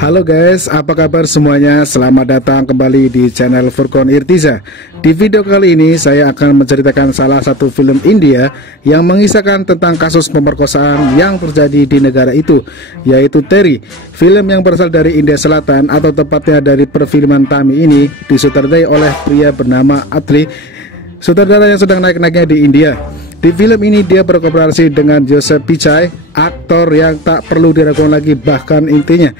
Halo guys, apa kabar semuanya? Selamat datang kembali di channel Furqon Irtiza. Di video kali ini saya akan menceritakan salah satu film India yang mengisahkan tentang kasus pemerkosaan yang terjadi di negara itu, yaitu Terry. Film yang berasal dari India Selatan atau tepatnya dari perfilman Tamil ini disutradarai oleh pria bernama Atri, sutradara yang sedang naik-naiknya di India. Di film ini dia berkolaborasi dengan Joseph Pichai, aktor yang tak perlu diragukan lagi, bahkan intinya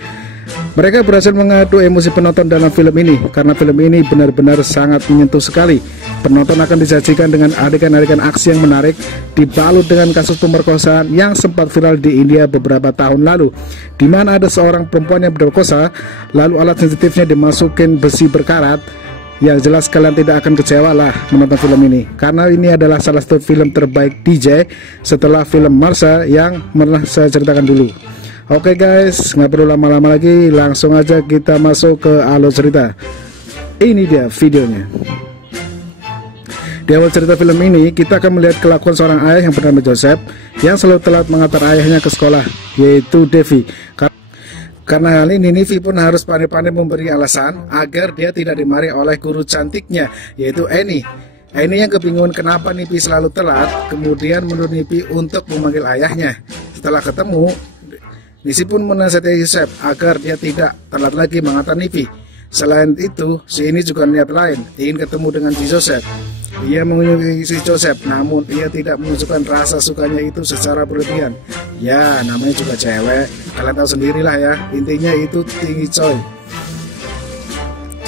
mereka berhasil mengadu emosi penonton dalam film ini karena film ini benar-benar sangat menyentuh sekali. Penonton akan disajikan dengan adegan-adegan aksi yang menarik dibalut dengan kasus pemerkosaan yang sempat viral di India beberapa tahun lalu, di mana ada seorang perempuan yang diperkosa lalu alat sensitifnya dimasukin besi berkarat. Yang jelas kalian tidak akan kecewa lah menonton film ini, karena ini adalah salah satu film terbaik DJ setelah film Marsha yang pernah saya ceritakan dulu. Oke guys, nggak perlu lama-lama lagi, langsung aja kita masuk ke alur cerita. Ini dia videonya. Di awal cerita film ini, kita akan melihat kelakuan seorang ayah yang bernama Joseph yang selalu telat mengantar ayahnya ke sekolah, yaitu Devi. Karena hal ini, Nivi pun harus pandai-pandai memberi alasan agar dia tidak dimarahi oleh guru cantiknya, yaitu Annie. Annie yang kebingungan kenapa Nivi selalu telat, kemudian menurut Nivi untuk memanggil ayahnya. Setelah ketemu, Nivi pun menasihati Joseph agar dia tidak telat lagi mengantar Nivi. Selain itu, si ini juga niat lain, ingin ketemu dengan si Joseph. Ia mengunjungi si Joseph, namun ia tidak menunjukkan rasa sukanya itu secara berlebihan. Ya, namanya juga cewek, kalian tahu sendirilah ya, intinya itu tinggi coy.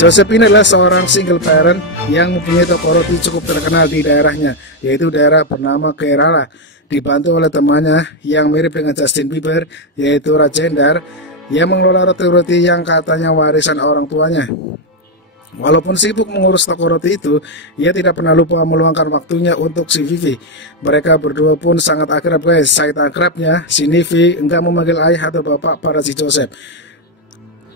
Joseph ini adalah seorang single parent yang mempunyai toko roti cukup terkenal di daerahnya, yaitu daerah bernama Kerala, dibantu oleh temannya yang mirip dengan Justin Bieber, yaitu Rajendar, yang mengelola roti-roti yang katanya warisan orang tuanya. Walaupun sibuk mengurus toko roti itu, ia tidak pernah lupa meluangkan waktunya untuk si Vivi. Mereka berdua pun sangat akrab guys. Saat akrabnya, si Nivi enggak memanggil ayah atau bapak pada si Joseph,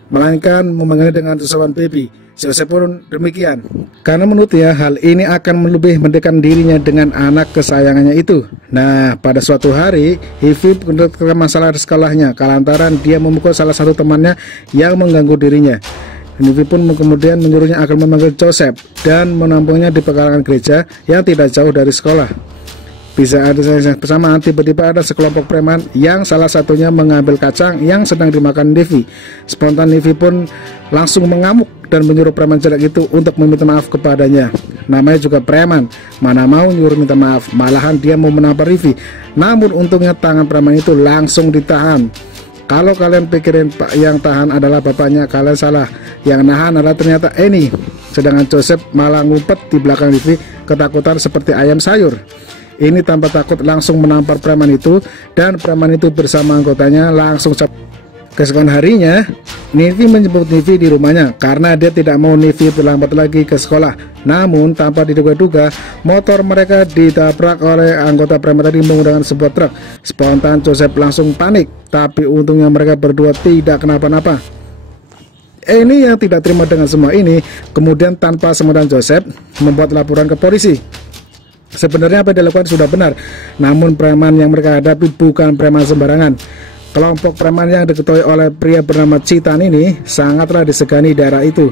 melainkan memanggilnya dengan ucapan baby. Joseph pun demikian, karena menurutnya hal ini akan lebih mendekatkan dirinya dengan anak kesayangannya itu. Nah, pada suatu hari, Vivi mendapatkan masalah di sekolahnya lantaran dia memukul salah satu temannya yang mengganggu dirinya. Nivi pun kemudian menyuruhnya agar memanggil Joseph dan menampungnya di pekarangan gereja yang tidak jauh dari sekolah. Bisa ada bersamaan, tiba-tiba ada sekelompok preman yang salah satunya mengambil kacang yang sedang dimakan Nivi. Spontan Nivi pun langsung mengamuk dan menyuruh preman jelek itu untuk meminta maaf kepadanya. Namanya juga preman, mana mau nyuruh minta maaf, malahan dia mau menampar Nivi. Namun untungnya tangan preman itu langsung ditahan. Kalau kalian pikirin yang tahan adalah bapaknya, kalian salah. Yang nahan adalah ternyata Annie. Sedangkan Joseph malah ngumpet di belakang Nivi ketakutan seperti ayam sayur. Ini tanpa takut langsung menampar preman itu, dan preman itu bersama anggotanya langsung keesokan harinya, Nivi menjemput Nivi di rumahnya karena dia tidak mau Nivi terlambat lagi ke sekolah. Namun tanpa diduga-duga, motor mereka ditabrak oleh anggota preman tadi menggunakan sebuah truk. Spontan Joseph langsung panik, tapi untungnya mereka berdua tidak kenapa-napa. Ini yang tidak terima dengan semua ini, kemudian tanpa semudah Joseph membuat laporan ke polisi. Sebenarnya apa yang dilakukan sudah benar, namun preman yang mereka hadapi bukan preman sembarangan. Kelompok preman yang diketuai oleh pria bernama Citan ini sangatlah disegani daerah itu.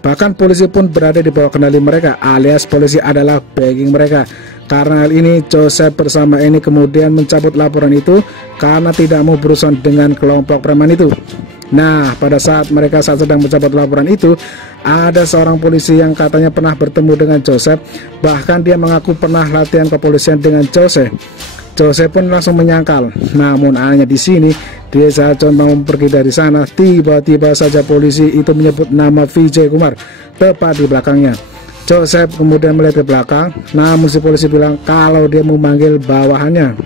Bahkan polisi pun berada di bawah kendali mereka, alias polisi adalah backing mereka. Karena hal ini, Joseph bersama ini kemudian mencabut laporan itu karena tidak mau berurusan dengan kelompok preman itu. Nah, pada saat mereka sedang mencabut laporan itu, ada seorang polisi yang katanya pernah bertemu dengan Joseph. Bahkan dia mengaku pernah latihan kepolisian dengan Joseph. Joseph pun langsung menyangkal. Namun anehnya di sini, dia saat mau pergi dari sana, tiba-tiba saja polisi itu menyebut nama Vijay Kumar tepat di belakangnya. Joseph kemudian melihat ke belakang, namun si polisi bilang kalau dia memanggil bawahannya.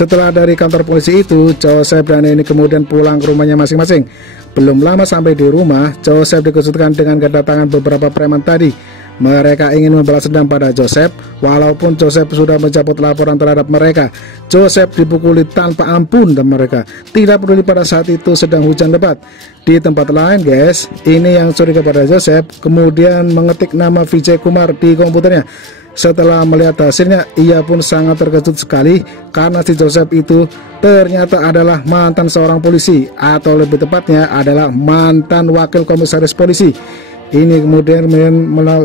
Setelah dari kantor polisi itu, Joseph dan ini kemudian pulang ke rumahnya masing-masing. Belum lama sampai di rumah, Joseph dikejutkan dengan kedatangan beberapa preman tadi. Mereka ingin membalas dendam pada Joseph. Walaupun Joseph sudah mencabut laporan terhadap mereka, Joseph dipukuli tanpa ampun dan mereka tidak peduli pada saat itu sedang hujan lebat. Di tempat lain guys, ini yang curiga pada Joseph kemudian mengetik nama Vijay Kumar di komputernya. Setelah melihat hasilnya, ia pun sangat terkejut sekali karena si Joseph itu ternyata adalah mantan seorang polisi, atau lebih tepatnya adalah mantan wakil komisaris polisi. Ini kemudian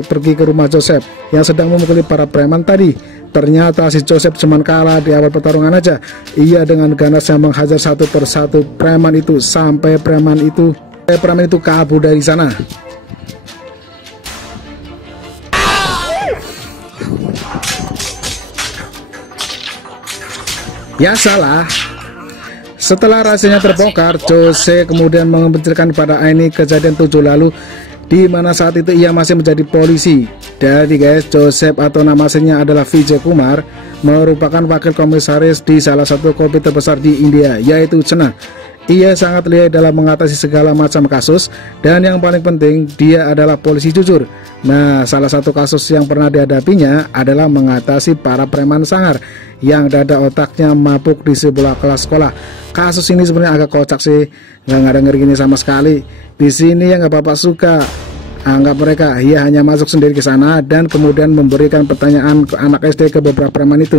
pergi ke rumah Joseph yang sedang memukuli para preman tadi. Ternyata si Joseph cuman kalah di awal pertarungan aja. Ia dengan ganasnya menghajar satu persatu preman itu sampai preman itu kabur dari sana. Ya salah. Setelah rahasianya terbongkar, Jose kemudian menceritakan pada Aini kejadian 7 lalu, di mana saat itu ia masih menjadi polisi. Jadi guys, Joseph atau nama aslinya adalah Vijay Kumar, merupakan wakil komisaris di salah satu kopi terbesar di India, yaitu Cena. Ia sangat lihai dalam mengatasi segala macam kasus, dan yang paling penting dia adalah polisi jujur. Nah, salah satu kasus yang pernah dihadapinya adalah mengatasi para preman sangar yang dada otaknya mabuk di sebuah kelas sekolah. Kasus ini sebenarnya agak kocak sih, nggak denger gini sama sekali. Di sini yang nggak bapak suka, anggap mereka ia hanya masuk sendiri ke sana dan kemudian memberikan pertanyaan ke anak SD ke beberapa preman itu.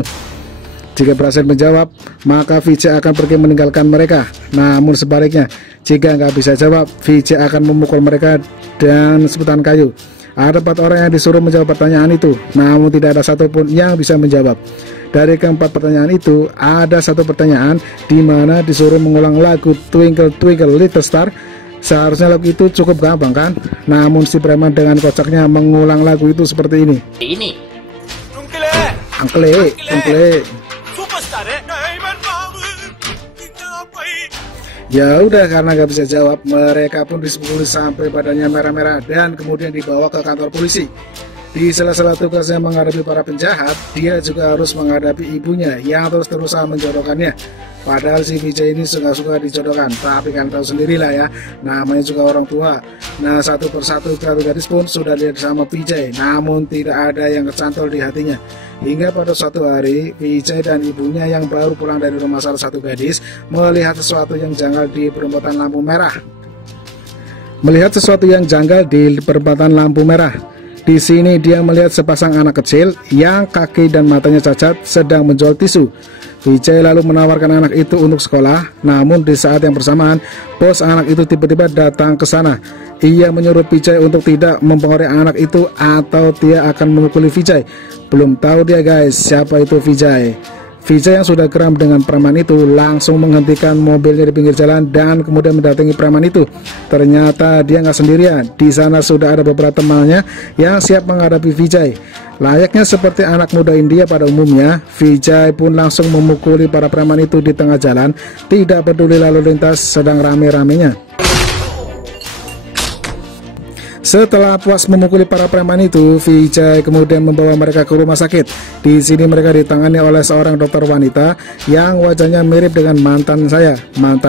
Jika berhasil menjawab, maka Vijay akan pergi meninggalkan mereka. Namun sebaliknya, jika nggak bisa jawab, Vijay akan memukul mereka dan sebutan kayu. Ada 4 orang yang disuruh menjawab pertanyaan itu, namun tidak ada satupun yang bisa menjawab. Dari keempat pertanyaan itu, ada satu pertanyaan di mana disuruh mengulang lagu Twinkle Twinkle Little Star. Seharusnya lagu itu cukup gampang kan? Namun si preman dengan kocaknya mengulang lagu itu seperti ini. Angkle. Ya udah, karena gak bisa jawab, mereka pun dipukuli sampai badannya merah-merah dan kemudian dibawa ke kantor polisi. Di sela-sela tugasnya menghadapi para penjahat, dia juga harus menghadapi ibunya yang terus-terusan menjodohkannya. Padahal si Vijay ini suka-suka dijodohkan, tapi kan tahu sendirilah ya, namanya juga orang tua. Nah, satu persatu gadis pun sudah lihat sama Vijay, namun tidak ada yang tercantol di hatinya. Hingga pada suatu hari, Vijay dan ibunya yang baru pulang dari rumah salah satu gadis melihat sesuatu yang janggal di perempatan lampu merah. Di sini dia melihat sepasang anak kecil yang kaki dan matanya cacat sedang menjual tisu. Vijay lalu menawarkan anak itu untuk sekolah, namun di saat yang bersamaan, bos anak itu tiba-tiba datang ke sana. Ia menyuruh Vijay untuk tidak mempengaruhi anak itu atau dia akan memukuli Vijay. Belum tahu dia guys siapa itu Vijay. Vijay yang sudah geram dengan preman itu langsung menghentikan mobilnya di pinggir jalan dan kemudian mendatangi preman itu. Ternyata dia nggak sendirian. Di sana sudah ada beberapa temannya yang siap menghadapi Vijay. Layaknya seperti anak muda India pada umumnya, Vijay pun langsung memukuli para preman itu di tengah jalan, tidak peduli lalu lintas sedang rame-ramenya. Setelah puas memukuli para preman itu, Vijay kemudian membawa mereka ke rumah sakit. Di sini mereka ditangani oleh seorang dokter wanita yang wajahnya mirip dengan mantan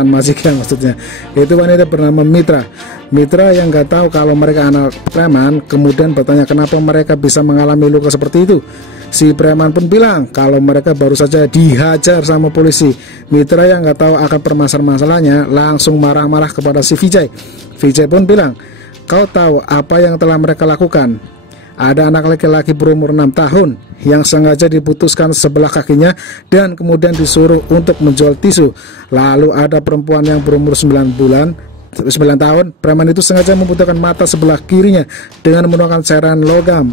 majikan maksudnya. Itu wanita bernama Mitra. Mitra yang gak tahu kalau mereka anak preman, kemudian bertanya kenapa mereka bisa mengalami luka seperti itu. Si preman pun bilang kalau mereka baru saja dihajar sama polisi. Mitra yang gak tahu akan permasalahannya langsung marah-marah kepada si Vijay. Vijay pun bilang, kau tahu apa yang telah mereka lakukan? Ada anak laki-laki berumur 6 tahun yang sengaja diputuskan sebelah kakinya dan kemudian disuruh untuk menjual tisu. Lalu ada perempuan yang berumur 9 tahun. Preman itu sengaja membutuhkan mata sebelah kirinya dengan menggunakan cairan logam.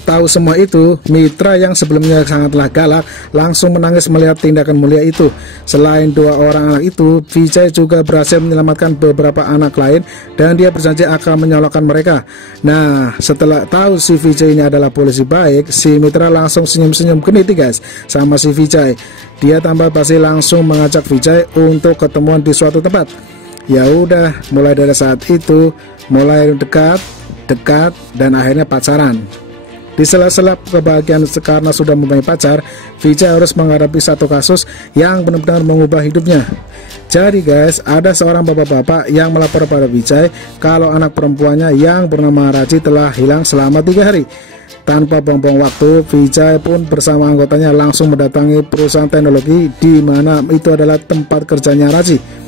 Tahu semua itu, Mitra yang sebelumnya sangatlah galak langsung menangis melihat tindakan mulia itu. Selain 2 orang anak itu, Vijay juga berhasil menyelamatkan beberapa anak lain dan dia berjanji akan menyalahkan mereka. Nah, setelah tahu si Vijay ini adalah polisi baik, si Mitra langsung senyum-senyum geniti guys sama si Vijay. Dia tambah pasti langsung mengajak Vijay untuk ketemuan di suatu tempat. Ya udah, mulai dari saat itu mulai dekat dan akhirnya pacaran. Di sela-sela kebahagiaan karena sudah mempunyai pacar, Vijay harus menghadapi satu kasus yang benar-benar mengubah hidupnya. Jadi guys, ada seorang bapak-bapak yang melapor pada Vijay kalau anak perempuannya yang bernama Raji telah hilang selama 3 hari. Tanpa buang-buang waktu, Vijay pun bersama anggotanya langsung mendatangi perusahaan teknologi di mana itu adalah tempat kerjanya Raji.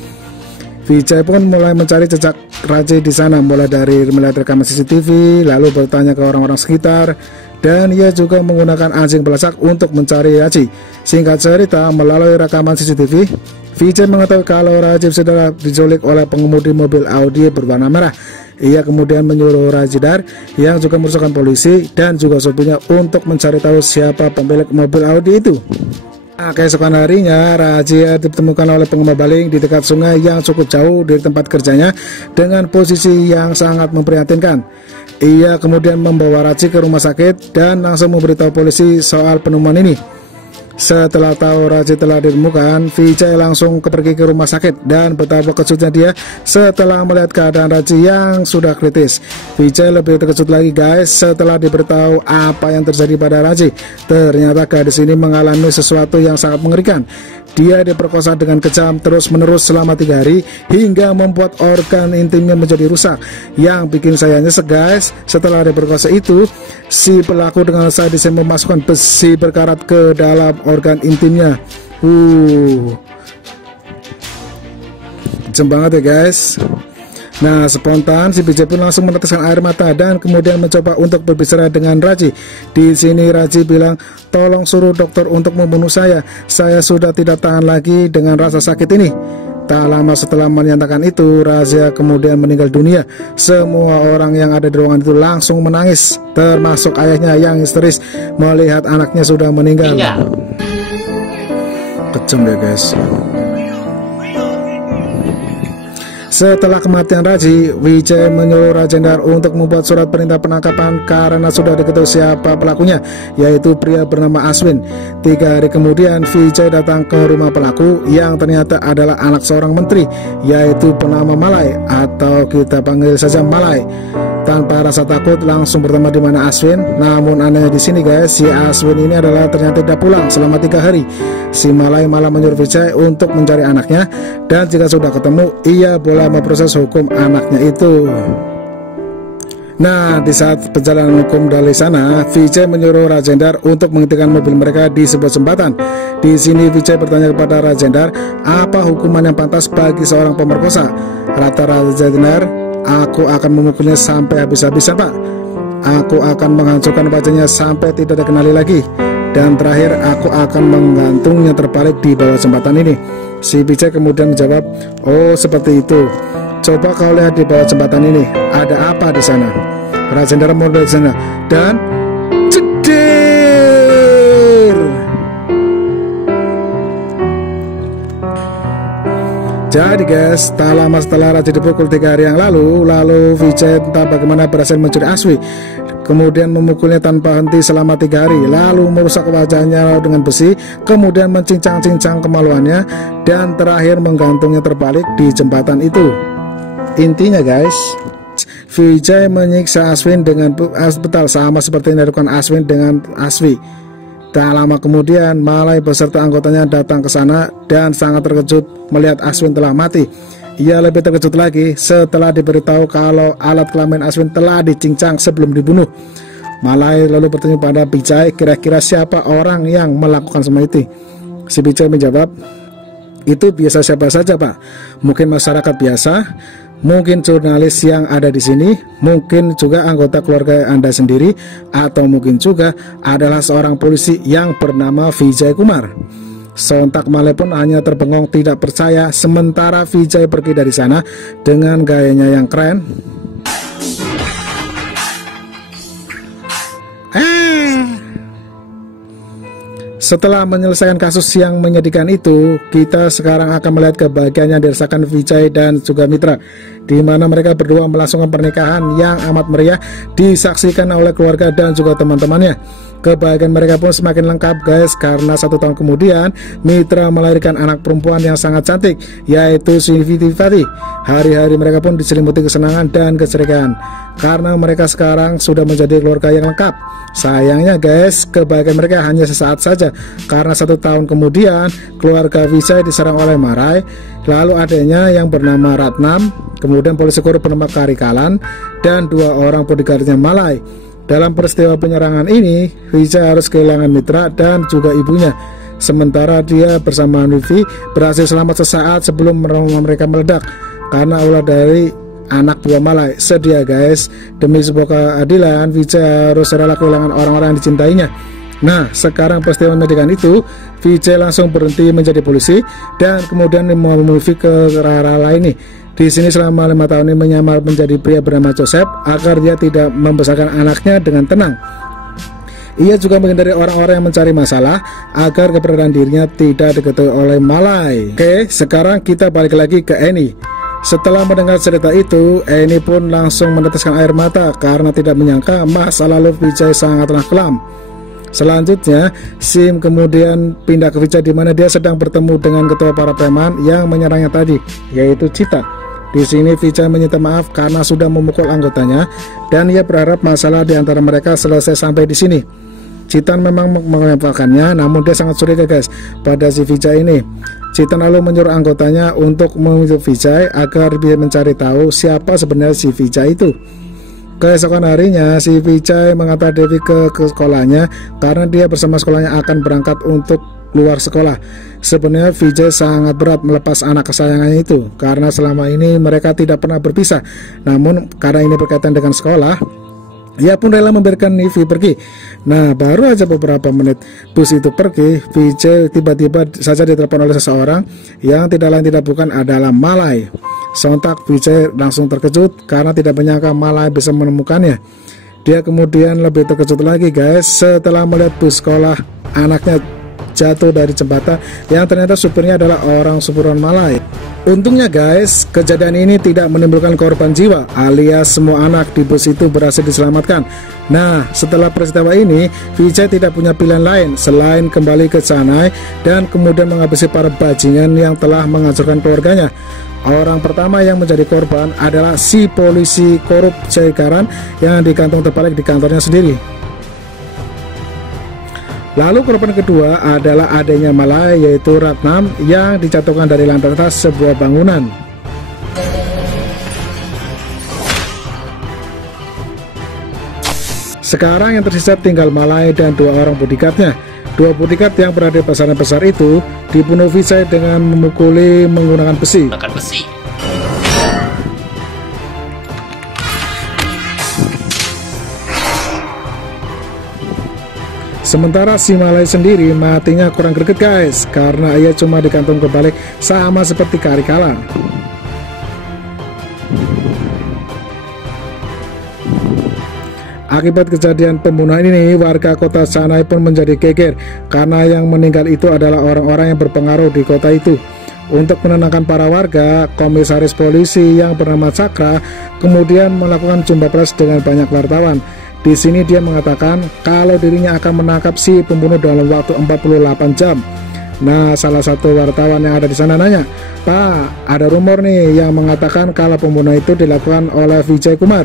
Vijay pun mulai mencari jejak Raji di sana, mulai dari melihat rekaman CCTV, lalu bertanya ke orang-orang sekitar, dan ia juga menggunakan anjing pelacak untuk mencari Raji. Singkat cerita, melalui rekaman CCTV, Vijay mengetahui kalau Raji sudah diculik oleh pengemudi mobil Audi berwarna merah. Ia kemudian menyuruh Rajidar yang juga merupakan polisi dan juga sopirnya untuk mencari tahu siapa pemilik mobil Audi itu. Keesokan harinya, Raji ditemukan oleh pengembang baling di dekat sungai yang cukup jauh dari tempat kerjanya dengan posisi yang sangat memprihatinkan. Ia kemudian membawa Raji ke rumah sakit dan langsung memberitahu polisi soal penemuan ini. Setelah tahu Raji telah ditemukan, Vijay langsung pergi ke rumah sakit dan betapa kejutnya dia setelah melihat keadaan Raji yang sudah kritis. Vijay lebih terkejut lagi guys setelah diberitahu apa yang terjadi pada Raji. Ternyata gadis ini mengalami sesuatu yang sangat mengerikan. Dia diperkosa dengan kejam terus-menerus selama 3 hari hingga membuat organ intimnya menjadi rusak. Yang bikin saya nyesek guys, setelah diperkosa itu, si pelaku dengan sadisnya memasukkan besi berkarat ke dalam organ intimnya. Kejam banget ya guys. Nah, spontan si Vijay pun langsung meneteskan air mata dan kemudian mencoba untuk berbicara dengan Raji. Di sini Raji bilang, "Tolong suruh dokter untuk membunuh saya. Saya sudah tidak tahan lagi dengan rasa sakit ini." Tak lama setelah menyatakan itu, Raja kemudian meninggal dunia. Semua orang yang ada di ruangan itu langsung menangis, termasuk ayahnya yang histeris melihat anaknya sudah meninggal. Kejam ya guys. Setelah kematian Raji, Vijay menyuruh Rajendar untuk membuat surat perintah penangkapan karena sudah diketahui siapa pelakunya, yaitu pria bernama Aswin. 3 hari kemudian, Vijay datang ke rumah pelaku yang ternyata adalah anak seorang menteri, yaitu bernama Malay atau kita panggil saja Malay. Tanpa rasa takut langsung bertemu di mana Aswin. Namun anehnya di sini guys, si Aswin ini adalah ternyata tidak pulang selama 3 hari. Si Malay malah menyuruh Vijay untuk mencari anaknya, dan jika sudah ketemu, ia boleh memproses hukum anaknya itu. Nah, di saat perjalanan hukum dari sana, Vijay menyuruh Rajendar untuk menghentikan mobil mereka di sebuah jembatan. Di sini Vijay bertanya kepada Rajendar, apa hukuman yang pantas bagi seorang pemerkosa? Kata Rajendar, "Aku akan memukulnya sampai habis-habisan Pak. Aku akan menghancurkan wajahnya sampai tidak dikenali lagi. Dan terakhir aku akan menggantungnya terbalik di bawah jembatan ini." Si Vijay kemudian menjawab, "Oh seperti itu. Coba kau lihat di bawah jembatan ini, ada apa di sana?" Rajendra mundur di sana dan ceder. Jadi guys, tak lama setelah Raji dipukul 3 hari yang lalu Vijay entah bagaimana berhasil mencuri Aswi, kemudian memukulnya tanpa henti selama 3 hari, lalu merusak wajahnya dengan besi, kemudian mencincang-cincang kemaluannya, dan terakhir menggantungnya terbalik di jembatan itu. Intinya guys, Vijay menyiksa Aswin dengan betal sama seperti yang dilakukan Aswin dengan Aswi. Tak lama kemudian, Malay beserta anggotanya datang ke sana dan sangat terkejut melihat Aswin telah mati. Ia lebih terkejut lagi setelah diberitahu kalau alat kelamin Aswin telah dicincang sebelum dibunuh. Malay lalu bertanya pada Vijay, kira-kira siapa orang yang melakukan semua itu? Si Vijay menjawab, "Itu biasa siapa saja Pak. Mungkin masyarakat biasa, mungkin jurnalis yang ada di sini, mungkin juga anggota keluarga Anda sendiri, atau mungkin juga adalah seorang polisi yang bernama Vijay Kumar." Sontak Malay pun hanya terbengong tidak percaya, sementara Vijay pergi dari sana dengan gayanya yang keren. Setelah menyelesaikan kasus yang menyedihkan itu, kita sekarang akan melihat kebahagiaan yang dirasakan Vijay dan juga Mitra, di mana mereka berdua melangsungkan pernikahan yang amat meriah disaksikan oleh keluarga dan juga teman-temannya. Kebahagiaan mereka pun semakin lengkap guys, karena 1 tahun kemudian Mitra melahirkan anak perempuan yang sangat cantik, yaitu Siviti Fati. Hari-hari mereka pun diselimuti kesenangan dan keceriaan. karena mereka sekarang sudah menjadi keluarga yang lengkap. Sayangnya guys, kebahagiaan mereka hanya sesaat saja, karena 1 tahun kemudian keluarga Vijay diserang oleh Marai, lalu adanya yang bernama Ratnam, kemudian polisi korup bernama Karikalan, dan 2 orang bodyguardnya Malai. Dalam peristiwa penyerangan ini, Vijay harus kehilangan mitra dan juga ibunya. Sementara dia bersama Nuvi berhasil selamat sesaat sebelum rumah mereka meledak karena ulah dari anak buah Malai. Sedih guys, demi sebuah keadilan Vijay harus rela kehilangan orang-orang yang dicintainya. Nah, sekarang peristiwa menyedihkan itu, Vijay langsung berhenti menjadi polisi dan kemudian memilih ke arah lain nih. Di sini selama 5 tahun ini menyamar menjadi pria bernama Joseph agar dia tidak membesarkan anaknya dengan tenang. Ia juga menghindari orang-orang yang mencari masalah agar keberadaan dirinya tidak diketahui oleh Malai. Oke, sekarang kita balik lagi ke Annie. Setelah mendengar cerita itu, Annie pun langsung meneteskan air mata karena tidak menyangka masa lalu Vijay sangatlah kelam. Selanjutnya, Sim kemudian pindah ke Vijay di mana dia sedang bertemu dengan ketua para preman yang menyerangnya tadi, yaitu Cita. Di sini Vijay meminta maaf karena sudah memukul anggotanya dan ia berharap masalah di antara mereka selesai sampai di sini. Citan memang melemparkannya, namun dia sangat curiga guys pada si Vijay ini. Citan lalu menyuruh anggotanya untuk menuju Vijay agar dia mencari tahu siapa sebenarnya si Vijay itu. Keesokan harinya si Vijay mengantar Devi ke sekolahnya karena dia bersama sekolahnya akan berangkat untuk luar sekolah. Sebenarnya Vijay sangat berat melepas anak kesayangannya itu karena selama ini mereka tidak pernah berpisah. Namun karena ini berkaitan dengan sekolah, ia pun rela membiarkan Nivi pergi. Nah, baru aja beberapa menit bus itu pergi, Vijay tiba-tiba saja ditelepon oleh seseorang yang tidak lain tidak bukan adalah Malai. Sontak Vijay langsung terkejut karena tidak menyangka Malai bisa menemukannya. Dia kemudian lebih terkejut lagi guys setelah melihat bus sekolah anaknya jatuh dari jembatan yang ternyata supirnya adalah orang suburan Malai. Untungnya guys, kejadian ini tidak menimbulkan korban jiwa alias semua anak di bus itu berhasil diselamatkan. Nah, setelah peristiwa ini, Vijay tidak punya pilihan lain selain kembali ke Chennai dan kemudian menghabisi para bajingan yang telah menghancurkan keluarganya. Orang pertama yang menjadi korban adalah si polisi korup Jayakaran yang digantung terbalik di kantornya sendiri. Lalu korban kedua adalah adanya Malai yaitu Ratnam yang dijatuhkan dari lantai atas sebuah bangunan. Sekarang yang tersisa tinggal Malai dan 2 orang bodyguardnya. 2 bodyguard yang berada di pasaran besar itu dibunuh Vijay dengan memukuli menggunakan besi. Sementara si Malai sendiri matinya kurang greget guys karena ia cuma digantung kebalik sama seperti Karikalan. Akibat kejadian pembunuhan ini, warga kota Chennai pun menjadi geger karena yang meninggal itu adalah orang-orang yang berpengaruh di kota itu. Untuk menenangkan para warga, komisaris polisi yang bernama Chakra kemudian melakukan jumpa pers dengan banyak wartawan. Di sini dia mengatakan kalau dirinya akan menangkap si pembunuh dalam waktu 48 jam. Nah, salah satu wartawan yang ada di sana nanya, "Pak, ada rumor nih yang mengatakan kalau pembunuhan itu dilakukan oleh Vijay Kumar."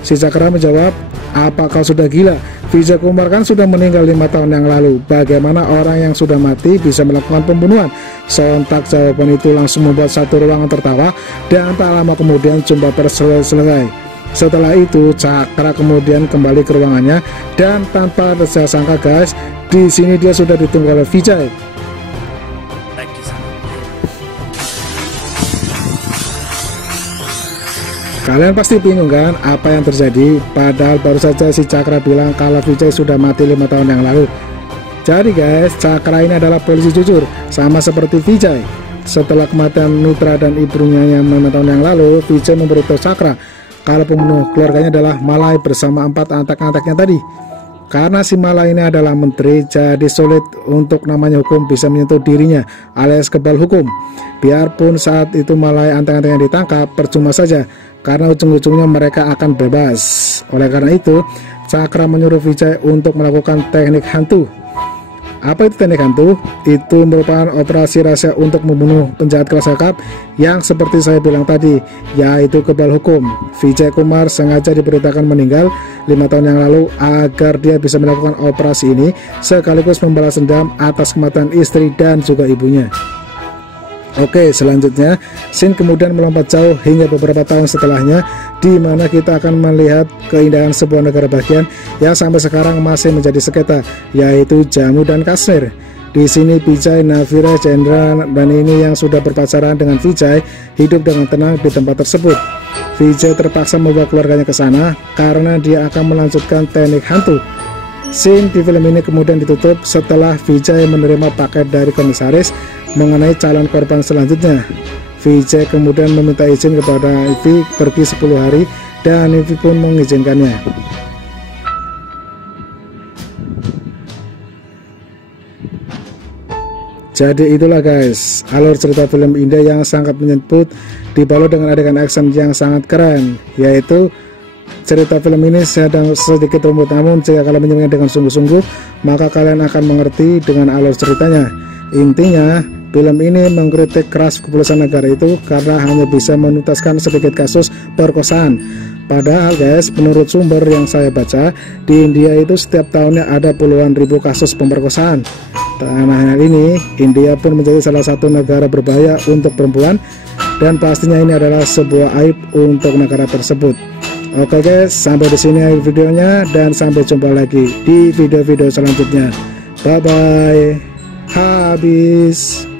Si Chakra menjawab, "Apa kau sudah gila? Vijay Kumar kan sudah meninggal 5 tahun yang lalu. Bagaimana orang yang sudah mati bisa melakukan pembunuhan?" Sontak jawaban itu langsung membuat satu ruangan tertawa dan tak lama kemudian jumpa pers selesai. Setelah itu Chakra kemudian kembali ke ruangannya dan tanpa saya sangka guys, di sini dia sudah ditunggu oleh Vijay. Kalian pasti bingung kan apa yang terjadi, padahal baru saja si Chakra bilang kalau Vijay sudah mati 5 tahun yang lalu. Jadi guys, Chakra ini adalah polisi jujur sama seperti Vijay. Setelah kematian mitra dan ibunya yang 5 tahun yang lalu, Vijay memberitahu Chakra kalau pembunuh keluarganya adalah Malai bersama 4 anak-anaknya tadi. Karena si Malai ini adalah menteri, jadi sulit untuk namanya hukum bisa menyentuh dirinya alias kebal hukum. Biarpun saat itu Malai anteng-anteng yang ditangkap, percuma saja karena ujung-ujungnya mereka akan bebas. Oleh karena itu, Chakra menyuruh Vijay untuk melakukan teknik hantu. Apa itu teknik hantu? Itu merupakan operasi rahasia untuk membunuh penjahat kelas kakap yang seperti saya bilang tadi, yaitu kebal hukum. Vijay Kumar sengaja diberitakan meninggal 5 tahun yang lalu agar dia bisa melakukan operasi ini sekaligus membalas dendam atas kematian istri dan juga ibunya. Oke, selanjutnya scene kemudian melompat jauh hingga beberapa tahun setelahnya, di mana kita akan melihat keindahan sebuah negara bagian yang sampai sekarang masih menjadi sengketa, yaitu Jammu dan Kashmir. Di sini Vijay, Navira, Chandra, dan ini yang sudah berpacaran dengan Vijay hidup dengan tenang di tempat tersebut. Vijay terpaksa membawa keluarganya ke sana karena dia akan melanjutkan teknik hantu. Scene di film ini kemudian ditutup setelah Vijay menerima paket dari komisaris mengenai calon korban selanjutnya. Vijay kemudian meminta izin kepada Ivy pergi 10 hari dan Ivy pun mengizinkannya. Jadi itulah guys, alur cerita film India yang sangat menyentuh dibalut dengan adegan action yang sangat keren, yaitu cerita film ini sedikit rumit, namun jika kalian menyimaknya dengan sungguh-sungguh maka kalian akan mengerti dengan alur ceritanya. Intinya, film ini mengkritik keras kepolisian negara itu karena hanya bisa menuntaskan sedikit kasus perkosaan. Padahal guys, menurut sumber yang saya baca, di India itu setiap tahunnya ada puluhan ribu kasus pemerkosaan. Tanah ini, India pun menjadi salah satu negara berbahaya untuk perempuan, dan pastinya ini adalah sebuah aib untuk negara tersebut. Oke guys, sampai di sini akhir videonya dan sampai jumpa lagi di video-video selanjutnya. Bye bye. Habis.